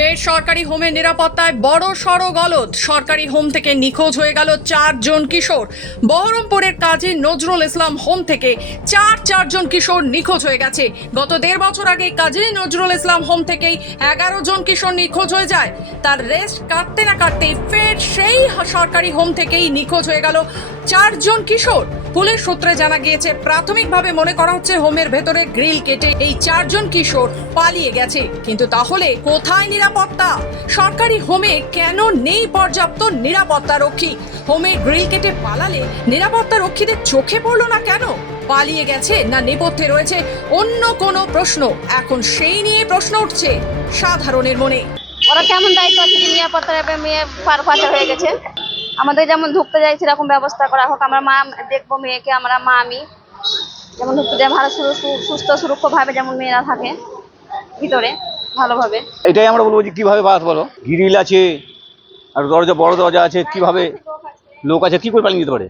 ফের সরকারি হোমের নিরাপত্তায় বড় সড় গলদ। সরকারি হোম থেকে নিখোঁজ হয়ে গেল 4 জন কিশোর। বহরমপুরের কাজী নজরুল ইসলাম হোম থেকে চারজন কিশোর নিখোঁজ হয়ে গেছে। গত 1.5 বছর আগে কাজী নজরুল ইসলাম হোম থেকেই 11 জন কিশোর নিখোঁজ হয়ে যায়। তার রেস্ট কাটতে না কাটতেই ফের সেই সরকারি হোম থেকেই নিখোঁজ হয়ে গেল 4 জন কিশোর। পুলিশ সূত্রে জানা গিয়েছে, প্রাথমিকভাবে মনে করা হচ্ছে হোমের ভেতরে গ্রিল কেটে এই 4 জন কিশোর পালিয়ে গেছে। কিন্তু তাহলে কোথায় নিরাপত্তা? সরকারি হোমে কেন নেই পর্যাপ্ত নিরাপত্তা রক্ষী? হোমে গ্রিল কেটে পালালে নিরাপত্তা রক্ষীদের চোখে পড়লো না কেন? পালিয়ে গেছে না নেপথ্যে রয়েছে অন্য কোনো প্রশ্ন? এখন সেই নিয়ে প্রশ্ন উঠছে সাধারণের মনে। ওরা কেমন দায়িত্ব আছে যে নিরাপত্তা মেয়ে পাচার হয়ে গেছে? আমাদের যেমন ঢুকতে যাই সেরকম ব্যবস্থা করা হোক। আমরা মা দেখবো মেয়েকে, আমরা মা আমি যেমন ঢুকতে যাই ভালো সুস্থ সুরক্ষভাবে যেমন মেয়েরা থাকে ভিতরে ভালোভাবে। এটাই আমরা বলবো যে কিভাবে বাস বলো, গ্রিল আছে আর দরজা বড় দরজা আছে, কিভাবে লোক আছে, কি করে পালিয়ে যেতে পারে?